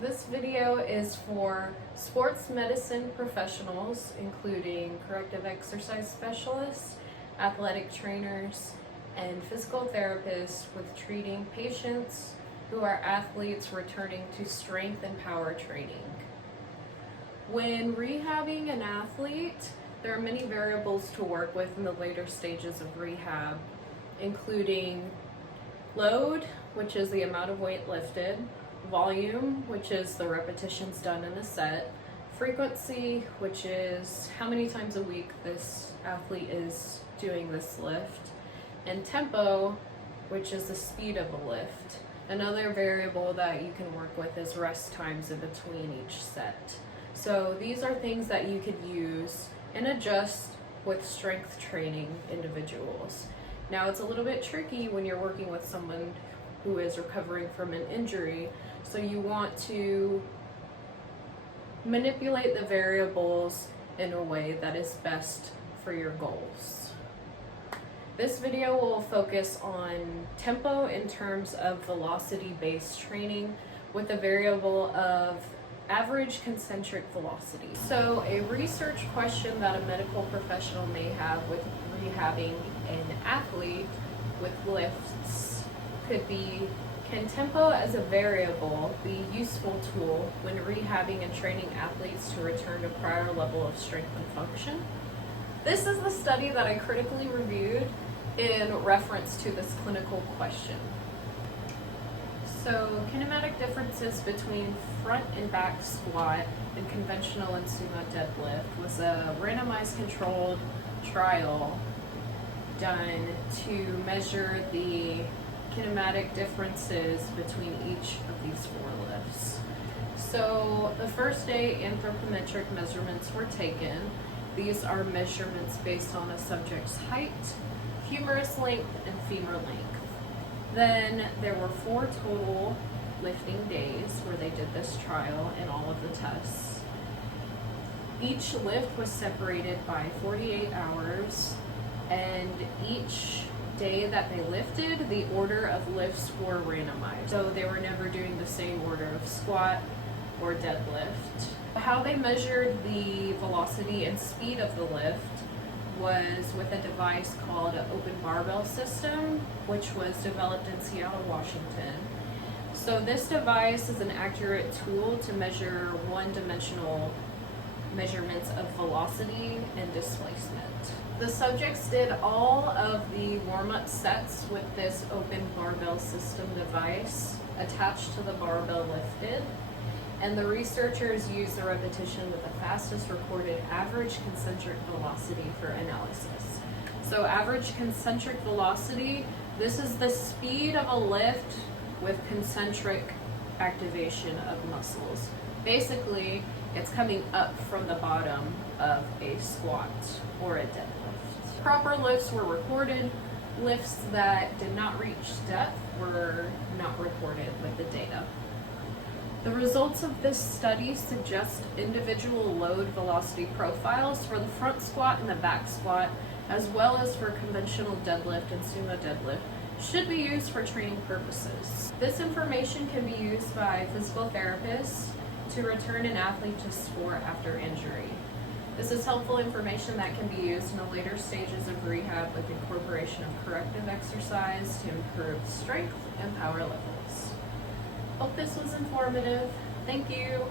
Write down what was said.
This video is for sports medicine professionals, including corrective exercise specialists, athletic trainers, and physical therapists with treating patients who are athletes returning to strength and power training. When rehabbing an athlete, there are many variables to work with in the later stages of rehab, including load, which is the amount of weight lifted, volume, which is the repetitions done in a set, frequency, which is how many times a week this athlete is doing this lift, and tempo, which is the speed of a lift. Another variable that you can work with is rest times in between each set. So these are things that you could use and adjust with strength training individuals. Now it's a little bit tricky when you're working with someone who is recovering from an injury, so you want to manipulate the variables in a way that is best for your goals. This video will focus on tempo in terms of velocity-based training with a variable of average concentric velocity. So a research question that a medical professional may have with rehabbing an athlete with lifts could be, can tempo as a variable be a useful tool when rehabbing and training athletes to return to prior level of strength and function? This is the study that I critically reviewed in reference to this clinical question. So kinematic differences between front and back squat and conventional and sumo deadlift was a randomized controlled trial done to measure the kinematic differences between each of these four lifts. So the first day anthropometric measurements were taken. These are measurements based on a subject's height, humerus length, and femur length. Then there were 4 total lifting days where they did this trial and all of the tests. Each lift was separated by 48 hours, and each day that they lifted, the order of lifts were randomized. So they were never doing the same order of squat or deadlift. How they measured the velocity and speed of the lift was with a device called an open barbell system, which was developed in Seattle, Washington. So this device is an accurate tool to measure one-dimensional measurements of velocity and displacement. The subjects did all of the warm-up sets with this open barbell system device attached to the barbell lifted, and the researchers used the repetition with the fastest recorded average concentric velocity for analysis. So average concentric velocity, this is the speed of a lift with concentric activation of muscles. Basically, it's coming up from the bottom of a squat or a deadlift. Proper lifts were recorded. Lifts that did not reach depth were not recorded with the data. The results of this study suggest individual load velocity profiles for the front squat and the back squat, as well as for conventional deadlift and sumo deadlift, should be used for training purposes. This information can be used by physical therapists to return an athlete to sport after injury. This is helpful information that can be used in the later stages of rehab with incorporation of corrective exercise to improve strength and power levels. Hope this was informative. Thank you.